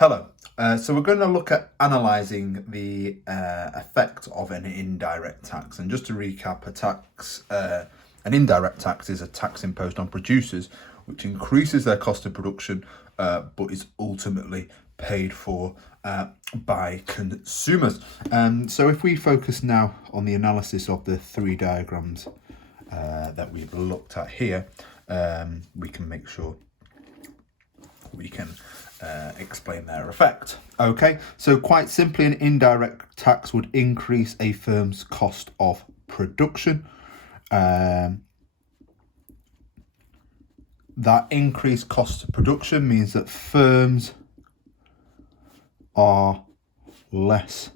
Hello. So we're going to look at analysing the effect of an indirect tax. And just to recap, an indirect tax is a tax imposed on producers which increases their cost of production, but is ultimately paid for by consumers. So if we focus now on the analysis of the three diagrams that we've looked at here, we can make sure we can explain their effect. Okay, so quite simply, an indirect tax would increase a firm's cost of production. That increased cost of production means that firms are less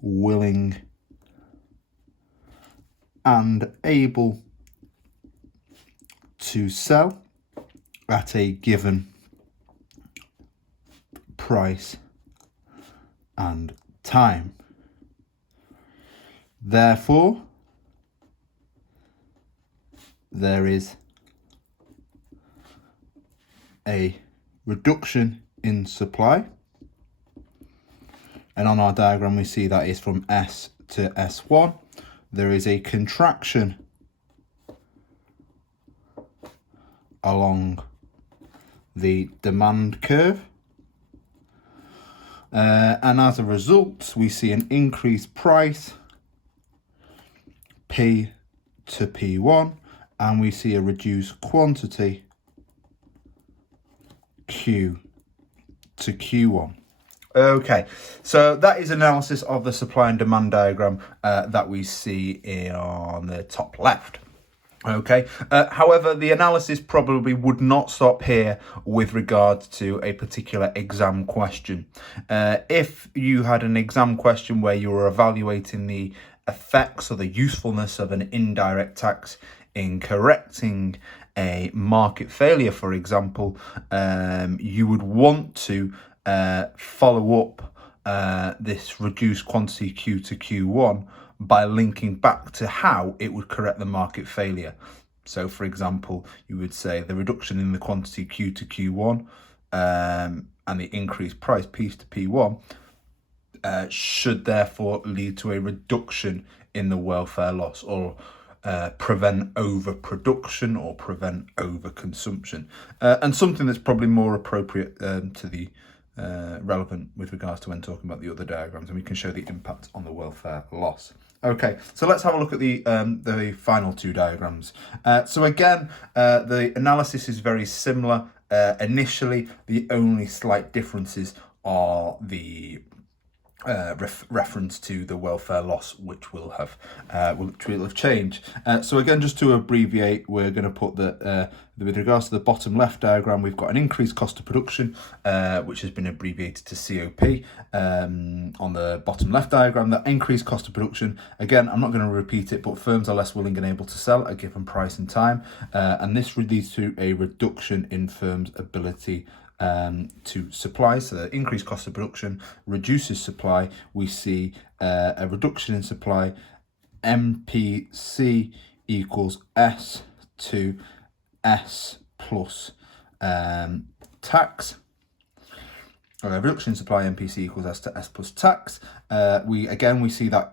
willing and able to sell at a given price and time. Therefore, there is a reduction in supply, and on our diagram we see that is from S to S1. There is a contraction along the demand curve, and as a result we see an increased price P to P1, and we see a reduced quantity Q to Q1. Okay, so that is analysis of the supply and demand diagram that we see on the top left. Okay, however, the analysis probably would not stop here with regards to a particular exam question. If you had an exam question where you were evaluating the effects or the usefulness of an indirect tax in correcting a market failure, for example, you would want to follow up this reduced quantity Q to Q1 by linking back to how it would correct the market failure. So, for example, you would say the reduction in the quantity Q to Q1 and the increased price P to P1 should therefore lead to a reduction in the welfare loss, or prevent overproduction or prevent overconsumption. And something that's probably more appropriate to the relevant with regards to when talking about the other diagrams, and we can show the impact on the welfare loss. Okay, so let's have a look at the final two diagrams. So again, the analysis is very similar. Initially, the only slight differences are the reference to the welfare loss, which will have changed. So again, just to abbreviate, we're going to put that with regards to the bottom left diagram, we've got an increased cost of production, which has been abbreviated to COP. On the bottom left diagram, that increased cost of production, again, I'm not going to repeat it, but firms are less willing and able to sell at a given price and time, and this leads to a reduction in firms' ability to supply. So the increased cost of production reduces supply. We see a reduction in supply. MPC equals S to S plus tax. Reduction in supply, MPC equals S to S plus tax. We see that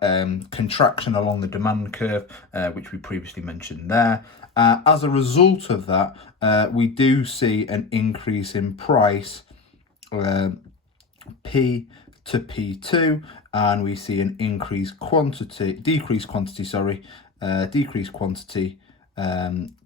contraction along the demand curve, which we previously mentioned there. As a result of that, we do see an increase in price P to P2, and we see an decreased quantity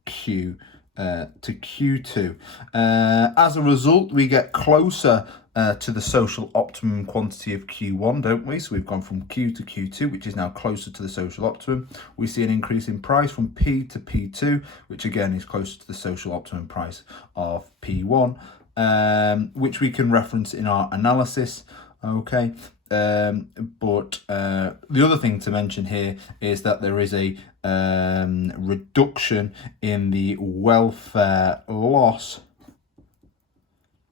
Q to Q2. As a result, we get closer to the social optimum quantity of Q1, don't we? So we've gone from Q to Q2, which is now closer to the social optimum. We see an increase in price from P to P2, which again is closer to the social optimum price of P1, which we can reference in our analysis. Okay. But the other thing to mention here is that there is a reduction in the welfare loss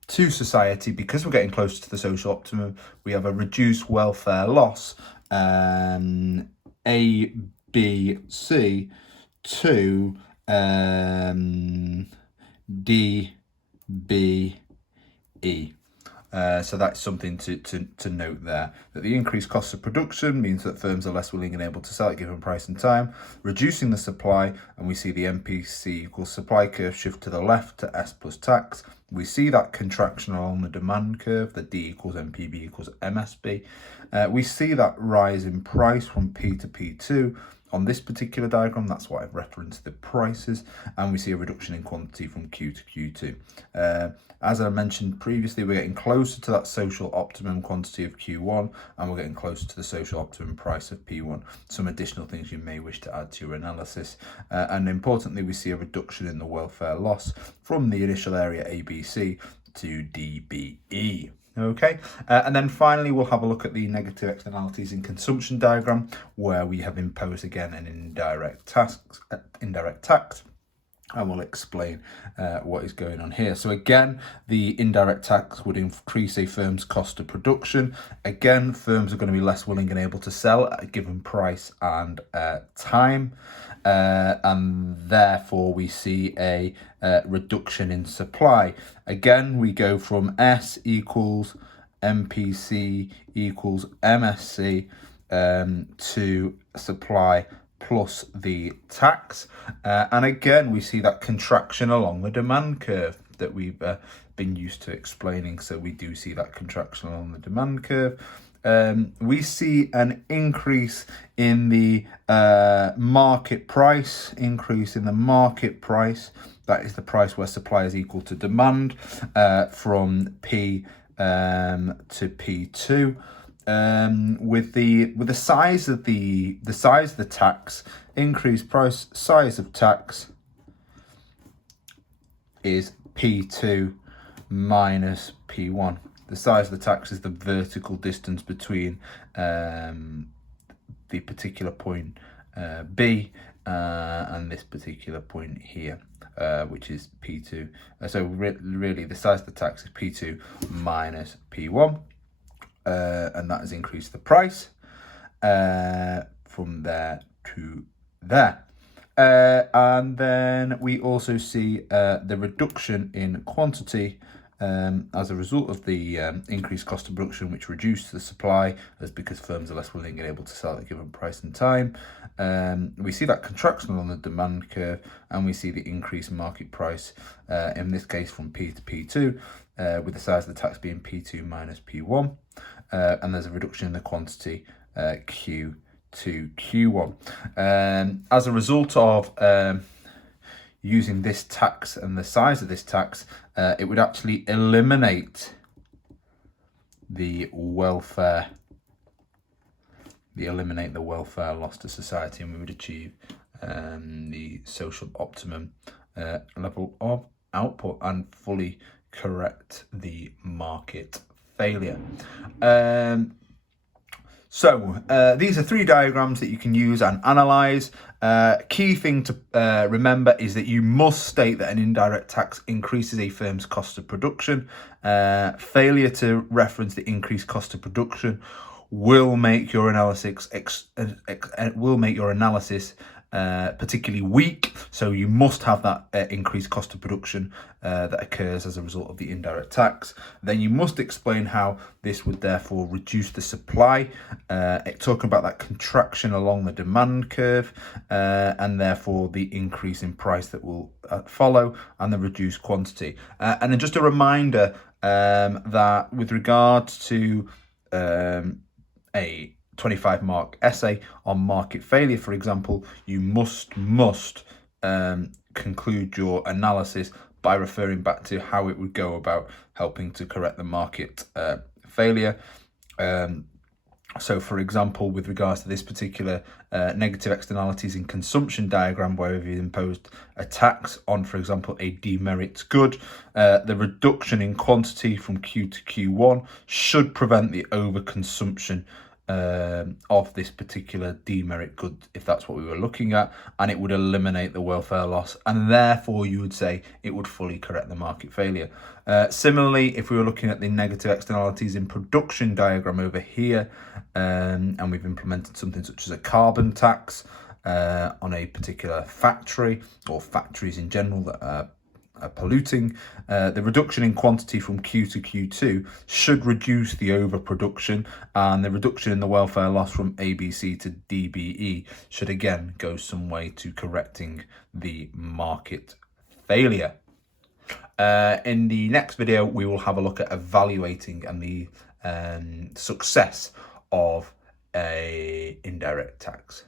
to society. Because we're getting closer to the social optimum, we have a reduced welfare loss, A, B, C, to D, B, E. So that's something to note there, that the increased cost of production means that firms are less willing and able to sell at given price and time, reducing the supply, and we see the MPC equals supply curve shift to the left to S plus tax. We see that contraction along the demand curve, the D equals MPB equals MSB. We see that rise in price from P to P2. On this particular diagram, that's why I've referenced the prices, and we see a reduction in quantity from Q to Q2. As I mentioned previously, we're getting closer to that social optimum quantity of Q1, and we're getting closer to the social optimum price of P1. Some additional things you may wish to add to your analysis. And importantly, we see a reduction in the welfare loss from the initial area ABC to DBE. Okay, and then finally we'll have a look at the negative externalities in consumption diagram, where we have imposed again an indirect tax. And we'll explain what is going on here. So again, the indirect tax would increase a firm's cost of production. Again, firms are going to be less willing and able to sell at a given price and time. And therefore we see a reduction in supply. Again, we go from S equals MPC equals MSC to supply plus the tax. And again, we see that contraction along the demand curve that we've been used to explaining. So we do see that contraction along the demand curve. We see an increase in the market price, That is the price where supply is equal to demand, from P to P2. With the size of the tax, increased price size of tax is P2 minus P1. The size of the tax is the vertical distance between the particular point B and this particular point here, which is P2. So really the size of the tax is P2 minus P1. And that has increased the price from there to there. And then we also see the reduction in quantity as a result of the increased cost of production, which reduced the supply, as because firms are less willing and able to sell at a given price and time. We see that contraction along the demand curve, and we see the increased market price, in this case from P to P2, with the size of the tax being P2 minus P1. And there's a reduction in the quantity Q to Q1. As a result of using this tax and the size of this tax, it would actually eliminate the welfare loss to society, and we would achieve the social optimum level of output and fully correct the market failure. So these are three diagrams that you can use and analyze. Key thing to remember is that you must state that an indirect tax increases a firm's cost of production. Failure to reference the increased cost of production will make your analysis particularly weak. So you must have that increased cost of production that occurs as a result of the indirect tax. Then you must explain how this would therefore reduce the supply, talking about that contraction along the demand curve, and therefore the increase in price that will follow, and the reduced quantity. And then just a reminder that with regards to a 25 mark essay on market failure, for example, you must conclude your analysis by referring back to how it would go about helping to correct the market failure. So for example, with regards to this particular negative externalities in consumption diagram, where we've imposed a tax on, for example, a demerit good, the reduction in quantity from Q to Q1 should prevent the overconsumption of this particular demerit good, if that's what we were looking at, and it would eliminate the welfare loss, and therefore you would say it would fully correct the market failure. Similarly, if we were looking at the negative externalities in production diagram over here, and we've implemented something such as a carbon tax on a particular factory, or factories in general that are polluting. The reduction in quantity from Q to Q2 should reduce the overproduction, and the reduction in the welfare loss from ABC to DBE should again go some way to correcting the market failure. In the next video, we will have a look at evaluating and the success of a indirect tax.